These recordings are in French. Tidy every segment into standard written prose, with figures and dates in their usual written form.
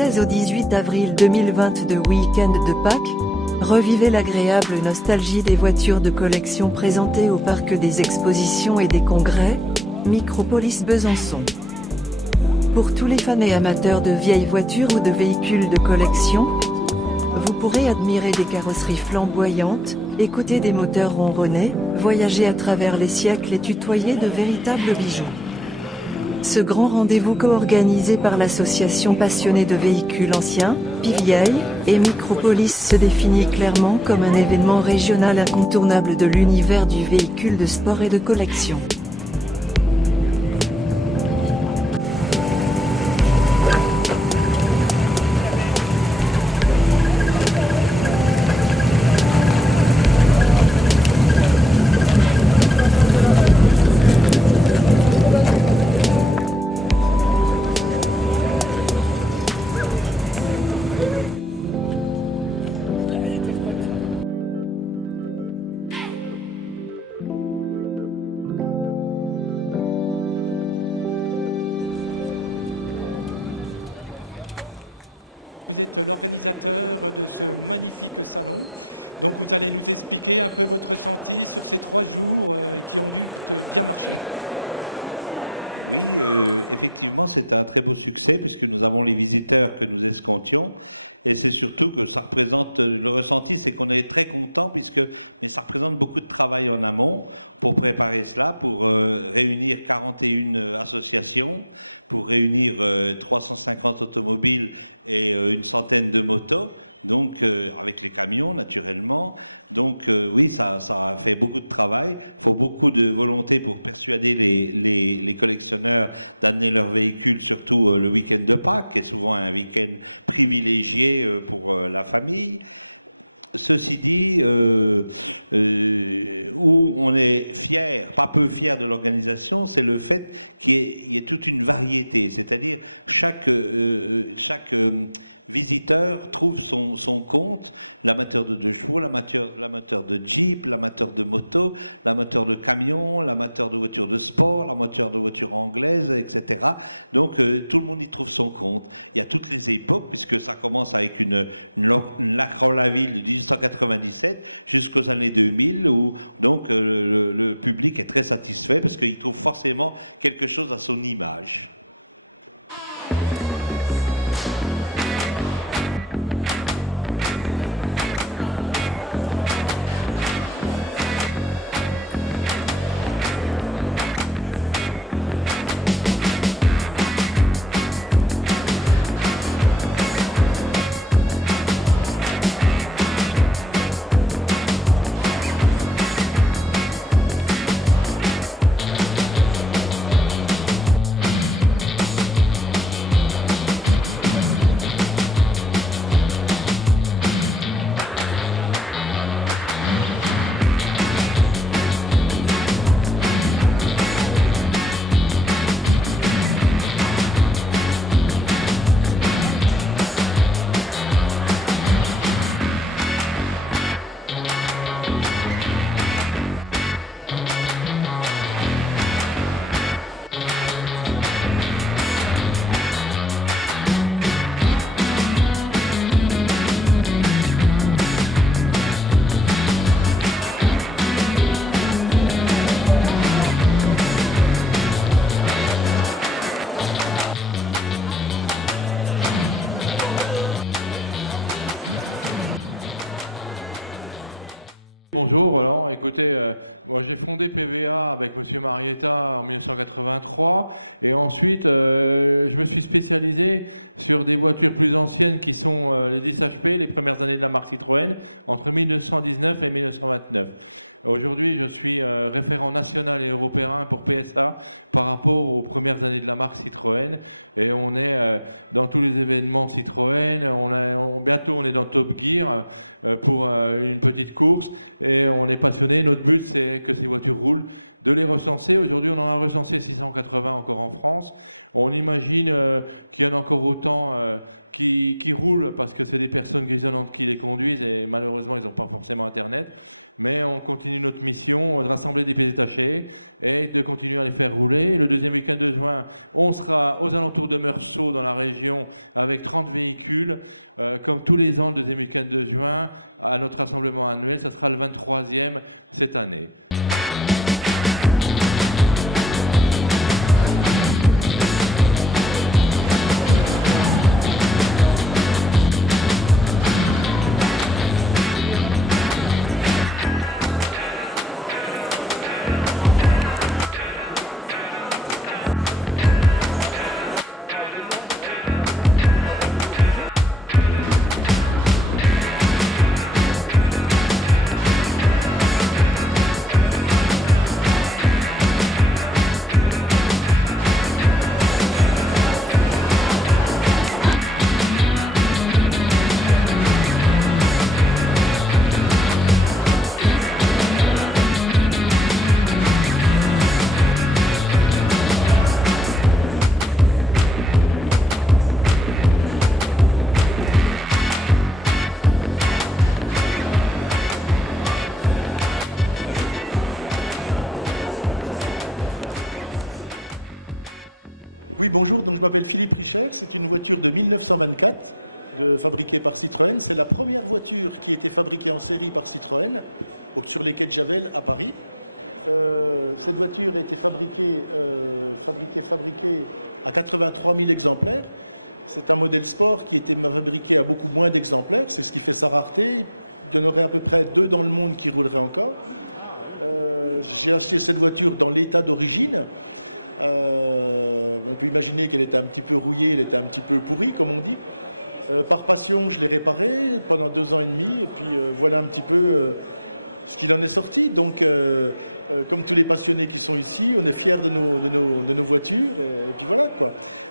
16 au 18 avril 2022 week-end de Pâques, revivez l'agréable nostalgie des voitures de collection présentées au Parc des Expositions et des Congrès, Micropolis Besançon. Pour tous les fans et amateurs de vieilles voitures ou de véhicules de collection, vous pourrez admirer des carrosseries flamboyantes, écouter des moteurs ronronner, voyager à travers les siècles et tutoyer de véritables bijoux. Ce grand rendez-vous co-organisé par l'association passionnée de véhicules anciens, PVA, et Micropolis se définit clairement comme un événement régional incontournable de l'univers du véhicule de sport et de collection. Puisque nous avons les visiteurs que nous escomptions, et c'est surtout que ça représente, le ressenti, c'est qu'on est très content, puisque ça représente beaucoup de travail en amont pour préparer cela, pour réunir 41 associations, pour réunir 350 automobiles et une centaine de motos, donc avec les camions naturellement. Donc oui, ça a fait beaucoup de travail, il faut beaucoup de volonté pour persuader les collectionneurs d'amener leurs véhicules, surtout le week-end de Pâques, qui est souvent un week-end privilégié pour la famille. Ceci dit, où on est fier, pas peu fier de l'organisation, c'est le fait qu'il y ait toute une variété, c'est-à-dire chaque visiteur trouve son compte. L'amateur de chevaux, l'amateur de jeep, l'amateur de moto, l'amateur de camion, l'amateur de voitures de sport, l'amateur de voitures anglaises, etc. Donc tout le monde y trouve son compte. Il y a toutes les époques, puisque ça commence avec pour la vie de 1897 jusqu'aux années 2000, où donc le public est très satisfait, parce qu'il trouve forcément quelque chose à son image. Et ensuite, je me suis spécialisé sur des voitures plus anciennes qui sont les statuées des premières années de la marque Citroën, entre 1919 et 1929. Aujourd'hui, je suis référent national et européen pour PSA par rapport aux premières années de la marque Citroën. Et on est dans tous les événements Citroën, bientôt on est dans le top tier pour une petite course. Et on est passionné, notre but c'est que sur le boule de les recenser. Aujourd'hui, on en a recensé 680 encore en France. On imagine qu'il y en a encore autant qui roulent parce que c'est des personnes visionantes qui les conduisent et malheureusement, ils n'ont pas forcément Internet. Mais on continue notre mission d'assembler des détachés et de continuer à les faire rouler. Le deuxième week-end de juin, on sera aux alentours de Meursault dans la région avec 30 véhicules, comme tous les ans de 2004 de juin, à notre rassemblement annuel. Ce sera le 23e cette année. De 1924, fabriquée par Citroën. C'est la première voiture qui a été fabriquée en série par Citroën, donc sur les quais de Javel à Paris. Cette voiture a été fabriquée à 83 000 exemplaires. C'est un modèle sport qui a été fabriqué à beaucoup moins d'exemplaires, c'est ce qui fait sa rareté. Il y en aurait à peu près peu dans le monde qui l'aurait encore. J'ai acheté cette voiture dans l'état d'origine. On peut imaginer qu'elle était un petit peu rouillée, elle était un petit peu pourrie, comme on dit. Par passion, je l'ai réparée pendant 2 ans et demi, et puis voilà un petit peu ce qu'il en est sorti. Donc, comme tous les passionnés qui sont ici, on est fiers de nos voitures, voilà, quoi.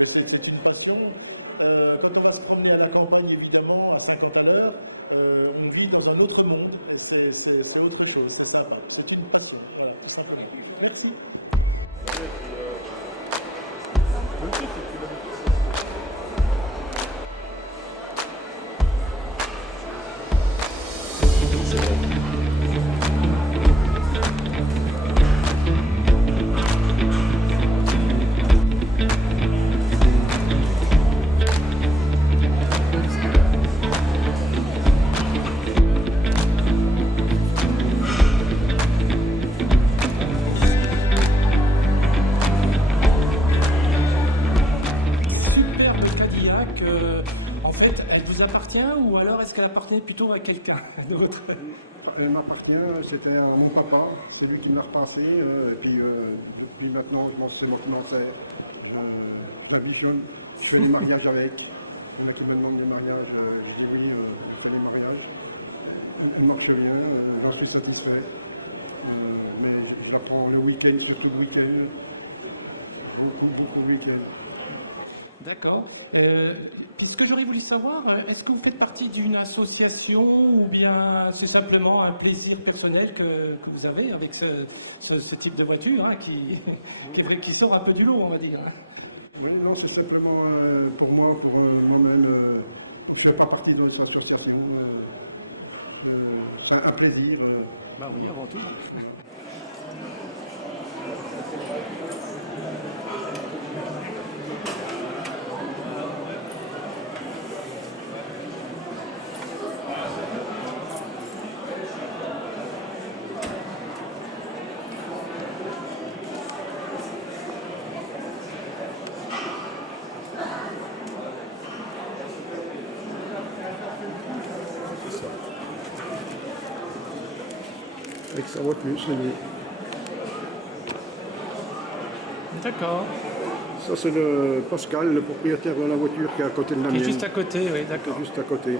Mais c'est une passion. Quand on va se promener à la campagne, évidemment, à 50 à l'heure, on vit dans un autre monde, et c'est autre chose, c'est ça. C'est une passion. Voilà, tout simplement. Merci. Ou alors est-ce qu'elle appartenait plutôt à quelqu'un d'autre? Elle m'appartient, c'était à mon papa, c'est lui qui me l'a repassé, et puis maintenant, c'est moi qui m'en sers. Ma visionne, je fais le mariage avec, il y en a qui me demandent du mariage, je fais des mariages. Il marche bien, j'en suis satisfait, mais je la prends le week-end, surtout le week-end, beaucoup le week-end. D'accord. Puis ce que j'aurais voulu savoir, est-ce que vous faites partie d'une association ou bien c'est simplement un plaisir personnel que vous avez avec ce type de voiture hein, qui sort un peu du lot, on va dire. Oui, non, c'est simplement pour moi, pour moi-même. Je ne fais pas partie de cette association. Un plaisir. Bah oui, avant tout. Avec sa voiture, c'est lui. D'accord. Ça, c'est le Pascal, le propriétaire de la voiture qui est à côté de la mienne. Juste à côté, oui, d'accord. Juste à côté.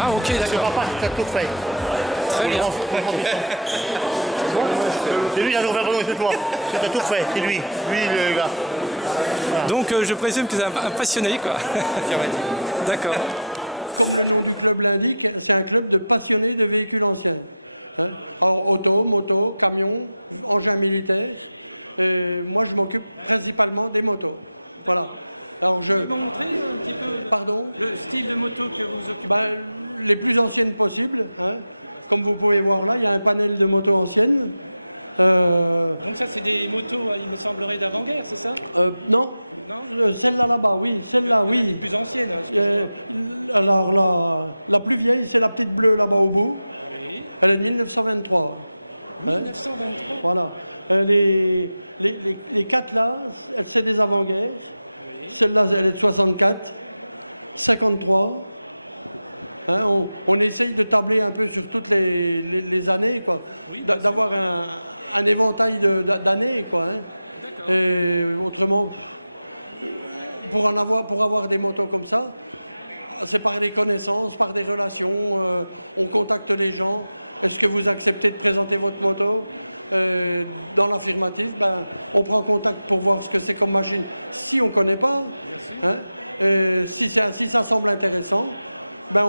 Ah ok, d'accord. C'est tout fait. Très bien. C'est lui qui a ouvert le c'est toi. C'était tout fait, c'est lui. Lui le gars. Voilà. Donc je présume que c'est un passionné, quoi. D'accord. Comme l'indique, c'est un club de passionnés de véhicules anciens. Moto, camion, engins militaires. Moi, je m'occupe principalement des motos. Voilà. Donc, Vous pouvez me montrer un petit peu le style de moto que vous occupez? Les plus anciennes possibles. Comme vous pouvez voir là, il y a un panel de motos anciennes. Donc ça, c'est des motos, il me semblerait, d'avant-guerre, c'est ça? Non. Non? Celle-là pas, oui. Celle-là, oui. Les plus anciennes. La plus vieille, c'est la petite bleue là-bas au bout. Oui. Elle est 1923. 1923. Voilà. Les quatre là, c'est des avant-guerres. Celle-là, c'est 64, 53. On essaye de tabler un peu sur toutes les années, quoi. Oui, bien de sûr. savoir un éventail d'années, quoi. D'accord. Et autrement, pour avoir des motos comme ça, c'est par des connaissances, par des relations, on contacte les gens. Est-ce que vous acceptez de présenter votre moto dans l'affirmative? On prend contact pour voir ce que c'est comme machine. Si on ne connaît pas, si ça semble intéressant, ben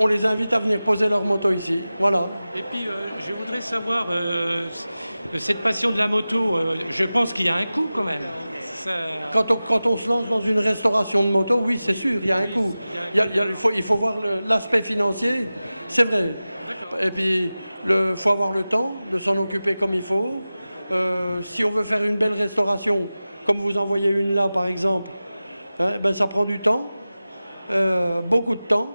on les invite à venir poser leur moto ici. Voilà. Et puis, je voudrais savoir, cette passion de la moto, je pense qu'il y a un coût quand même. Quand on se lance dans une restauration de moto, oui, c'est sûr, il y a un coût. Il faut voir l'aspect financier, c'est vrai. Et puis, il faut avoir le temps de s'en occuper comme il faut. Si on veut faire une belle restauration, comme vous en voyez une là par exemple, ben, ça prend du temps, beaucoup de temps.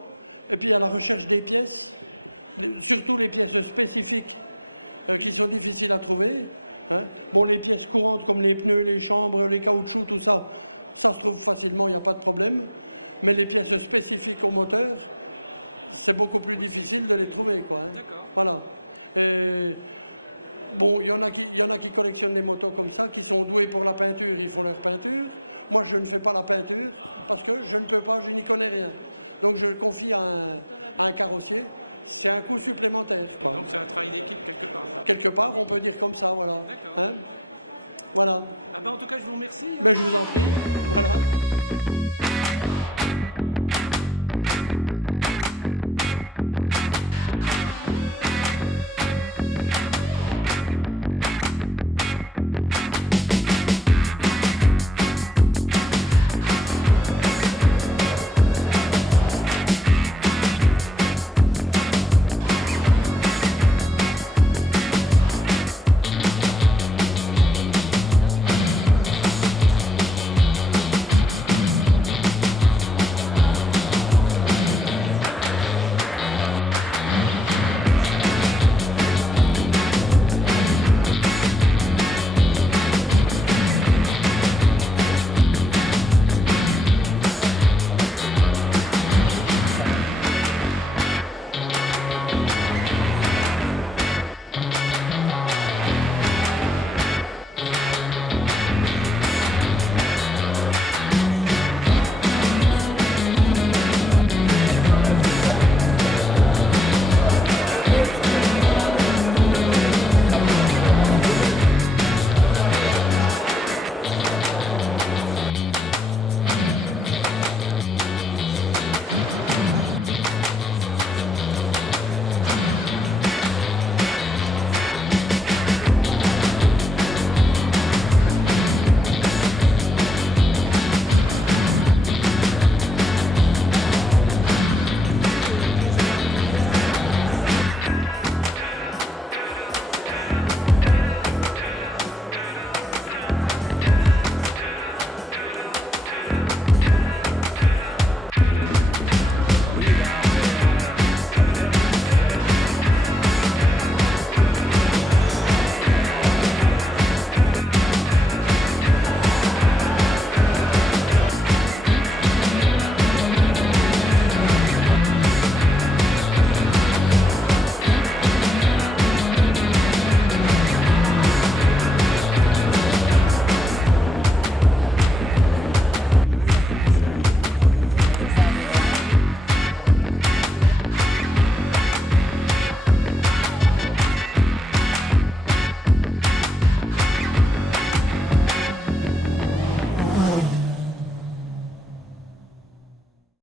Et puis à la recherche des pièces, surtout les pièces spécifiques qui sont difficiles à trouver. Pour les pièces courantes comme les pneus, les chambres, les caoutchoucs, tout ça, ça se trouve facilement, il n'y a pas de problème. Mais les pièces spécifiques au moteur, c'est beaucoup plus difficile de les trouver. D'accord. Voilà. Bon, il y en a qui collectionnent des motos comme ça, qui sont doués pour la peinture et ils font la peinture. Moi, je ne fais pas la peinture parce que je ne peux pas, je n'y connais rien. Donc, je le confie à un carrossier. C'est un coût supplémentaire. Donc, c'est un travail d'équipe quelque part. Quelque part, on peut dire comme ça, voilà. D'accord. Voilà. Ah ben, en tout cas, je vous remercie. Voilà.